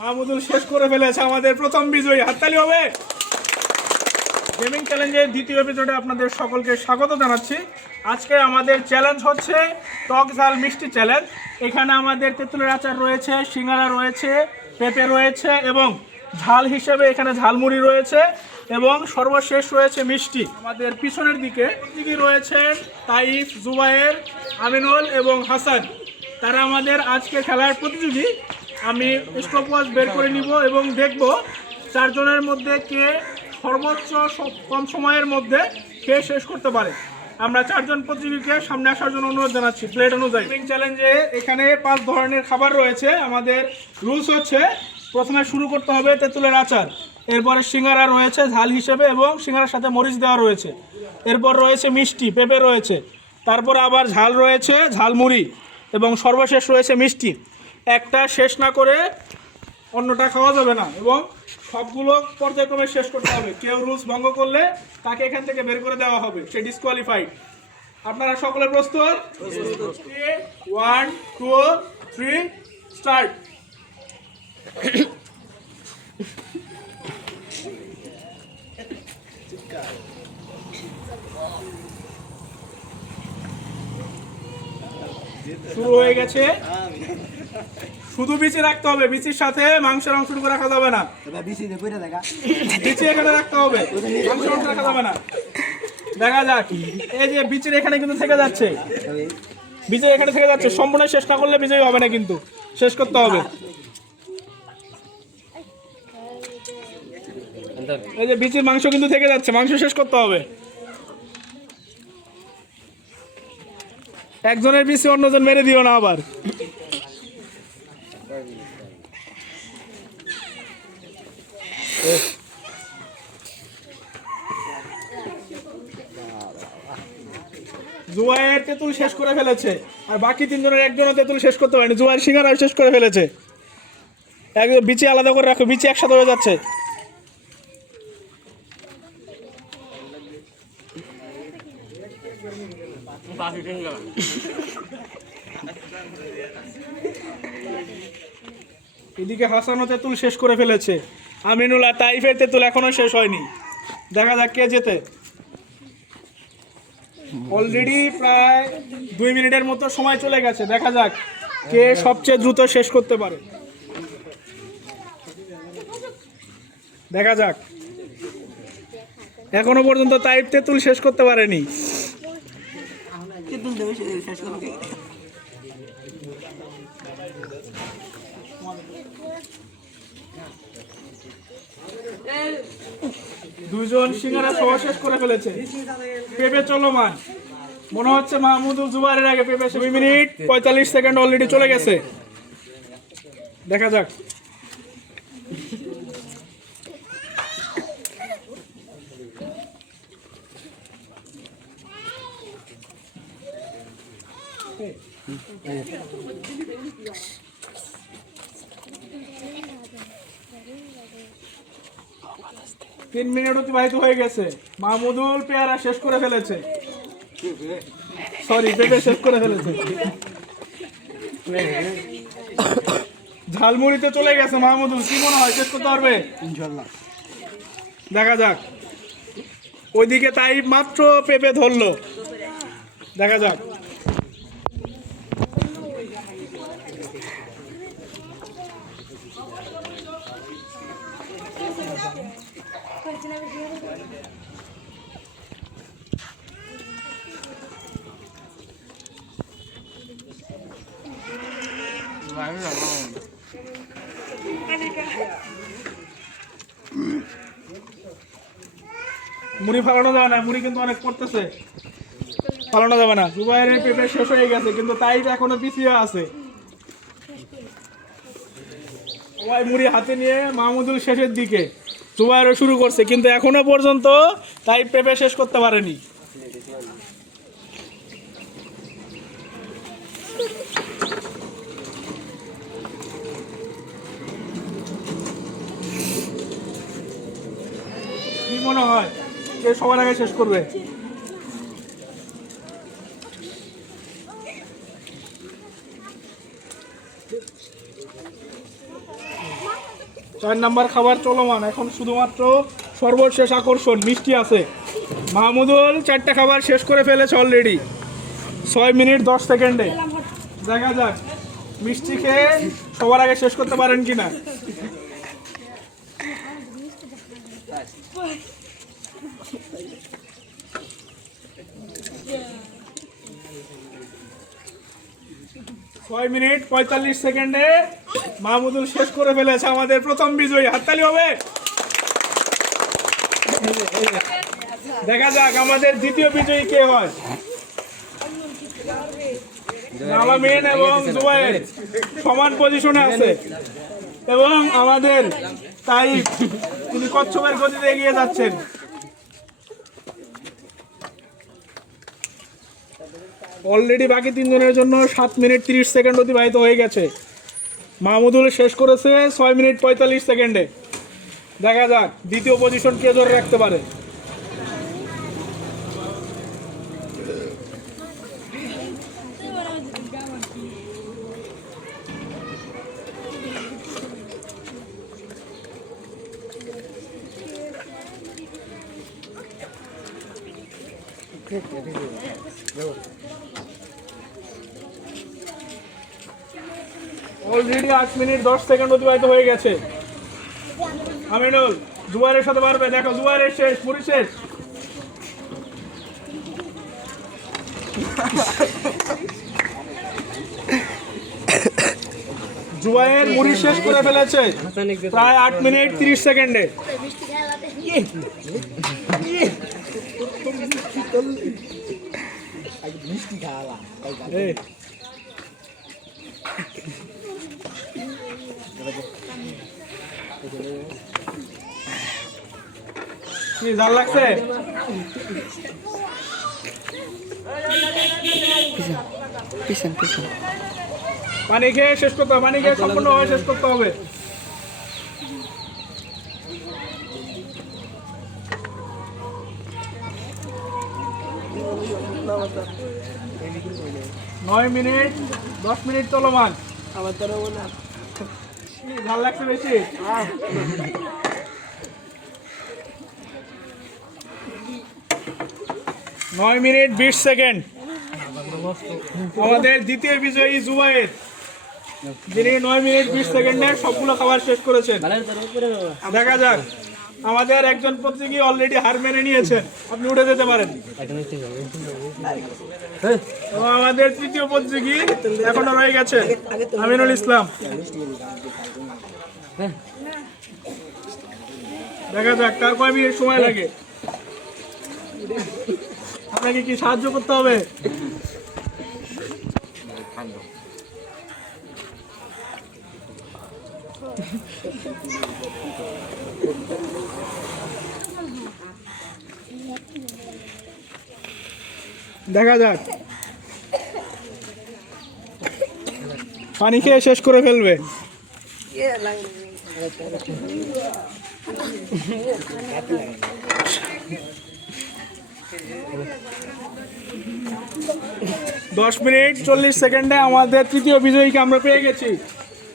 মাহমুদুল শেষ করে ফেলেছে, আমাদের প্রথম বিজয়ী। হাততালি হবে। গেমিং চ্যালেঞ্জের দ্বিতীয় এপিসোডে আপনাদের সকলকে স্বাগত জানাচ্ছি। আজকে আমাদের চ্যালেঞ্জ হচ্ছে টক ঝাল মিষ্টি চ্যালেঞ্জ। এখানে আমাদের তেঁতুলের আচার রয়েছে, সিঙ্গারা রয়েছে, পেঁপে রয়েছে এবং ঝাল হিসেবে এখানে ঝালমুড়ি রয়েছে এবং সর্বশেষ রয়েছে মিষ্টি। আমাদের পিছনের দিকে রয়েছেন তাইফ, জুবায়ের, আমিনুল এবং হাসান। তারা আমাদের আজকে খেলার প্রতিযোগী। আমি স্টপওয়াচ বের করে নিব এবং দেখব চারজনের মধ্যে কে সর্বোচ্চ কম সময়ের মধ্যে কে শেষ করতে পারে। আমরা চারজন প্রতিযোগীকে সামনে আসার জন্য অনুরোধ জানাচ্ছি প্লেট অনুযায়ী। চ্যালেঞ্জে এখানে 5 ধরনের খাবার রয়েছে। আমাদের রুলস হচ্ছে প্রথমে শুরু করতে হবে তেঁতুলের আচার, এরপরে সিঙ্গারা রয়েছে ঝাল হিসেবে এবং সিঙ্গারার সাথে মরিচ দেওয়া রয়েছে, এরপর রয়েছে মিষ্টি, পেঁপে রয়েছে, তারপর আবার ঝাল রয়েছে, ঝালমুড়ি এবং সর্বশেষ রয়েছে মিষ্টি। একটা শেষ না করে অন্যটা খাওয়া যাবে না এবং সবগুলো পর্যায়ক্রমে শেষ করতে হবে। কেউ রুলস ভঙ্গ করলে তাকে এখান থেকে বের করে দেওয়া হবে, সে ডিসকোয়ালিফাইড। আপনারা সকলে প্রস্তুত? 1 2 3 স্টার্ট। শুরু হয়ে গেছে। শুধু বিচি রাখতে হবে, বিচির সাথে মাংসের অংশটুকু রাখা যাবে না। বিচি এখানে রাখতে হবে, মাংসের অংশ রাখা যাবে না। দেখা যাক, এই যে বিচির এখানে কিন্তু থেকে যাচ্ছে, বিচি এখানে থেকে যাচ্ছে। সম্পূর্ণ শেষ না করলে বিজয়ী হবে না, কিন্তু শেষ করতে হবে। এই যে বিচির মাংস কিন্তু থেকে যাচ্ছে, মাংস শেষ করতে হবে। একজনের বিচি অন্যজন মেরে দিও না আবার। জুবায়ের তেঁতুল শেষ করে ফেলেছে, আর বাকি তিনজনের একজনও তেঁতুল শেষ করতে পারেনি। জুবায়ের সিঙ্গারা শেষ করে ফেলেছে। একদম বিচি আলাদা করে রাখো, বিচি একসাথে হয়ে যাচ্ছে। এদিকে হাসানও তেঁতুল শেষ করে ফেলেছে। আমিনুল আর তাইফের তেঁতুল এখনো শেষ হয়নি। দেখা যাক কে জেতে। অলরেডি প্রায় 2 মিনিটের মতো সময় চলে গেছে। দেখা যাক কে সবচেয়ে দ্রুত শেষ করতে পারে। দেখা যাক। এখনো পর্যন্ত তাইফ তেঁতুল শেষ করতে পারেনি। 2 জন সিঙ্গারা সহ শেষ করে ফেলেছে। পেঁপে চলমান, মনে হচ্ছে মাহমুদুল জুবাইরের আগে পেঁপে 2 মিনিট 45 সেকেন্ড অলরেডি চলে গেছে। দেখা যাক। তিন মিনিট অতিবাহিত হয়ে গেছে। মাহমুদুল পেয়ারা শেষ করে ফেলেছে, সরি পেঁপে শেষ করে ফেলেছে। ঝালমুড়িতে চলে গেছে মাহমুদুল। কি মনে হয় শেষ করতে পারবে? ইনশাআল্লাহ। দেখা যাক। ওইদিকে তাই মাত্র পেঁপে ধরলো। দেখা যাক। মুড়ি ফালানো যাবে না, মুড়ি কিন্তু অনেক পড়তেছে, ফালানো যাবে না। জুবাইরের পেঁপে শেষ হয়ে গেছে, কিন্তু তাই এখনো পিছিয়ে আছে। সবাই মুড়ি হাতে নিয়ে মাহমুদুল শেষের দিকে, জুবাইরও শুরু করছে, কিন্তু এখনো পর্যন্ত তাই পেঁপে শেষ করতে পারেনি। কি মনে হয় কে সবার আগে শেষ করবে? 4 নাম্বার খাবার চলমান, এখন শুধুমাত্র সর্বশেষ আকর্ষণ মিষ্টি আছে। মাহমুদুল 4টা খাবার শেষ করে ফেলেছে অলরেডি 6 মিনিট 10 সেকেন্ডে। দেখা যাক মিষ্টি খেয়ে সবার আগে শেষ করতে পারেন কিনা। ছয় মিনিট 45 সেকেন্ডে মাহমুদুল শেষ করে ফেলেছে, আমাদের প্রথম বিজয়ী। হাততালি হবে। দেখা যাক আমাদের দ্বিতীয় বিজয়ী কে হয়। আলামিন এবং জুবায়ের সমান পজিশনে আছে এবং আমাদের তাইফ তিনি কচ্ছপের গতিতে এগিয়ে যাচ্ছেন। অলরেডি বাকি 3 জনের জন্য 7 মিনিট 30 সেকেন্ড অতিবাহিত হয়ে গেছে। মাহমুদুল শেষ করেছে 6 মিনিট 45 সেকেন্ডে। দেখা যাক দ্বিতীয় পজিশন কে ধরে রাখতে পারে। অলরেডি 8 মিনিট 10 সেকেন্ড অতিবাহিত হয়ে গেছে। আমিনুল জুবাইরের সাথে পারবে। দেখো জুবাইরের শেষ, পুরি শেষ। জুবাইর মুড়ি শেষ করে ফেলেছে প্রায় 8 মিনিট 30 সেকেন্ডে। কি জাল লাগছে? পানি খেয়ে শেষ করতে হবে, পানি খেয়ে সম্পূর্ণভাবে শেষ করতে হবে। নয় মিনিট 10 মিনিট চলমান। জাল লাগছে বেশি? 9 মিনিট 20 সেকেন্ড। আমাদের দ্বিতীয় বিজয়ী জুবাইর, যিনি 9 মিনিট 20 সেকেন্ডে সবগুলো খাবার শেষ করেছেন। দেখা যাক আমাদের একজন প্রতিযোগী অলরেডি হার মেনে নিয়েছেন, আপনি উঠে যেতে পারেন। এবং আমাদের তৃতীয় প্রতিযোগী এখনো রয়ে গেছে আমিনুল ইসলাম। দেখা যাক কার কয় মিনিট সময় লাগে। আপনাকে কি সাহায্য করতে হবে? দেখা যাক পানি খেয়ে শেষ করে ফেলবে। 10 মিনিট 40 সেকেন্ডে আমাদের তৃতীয় বিজয়ীকে আমরা পেয়ে গেছি।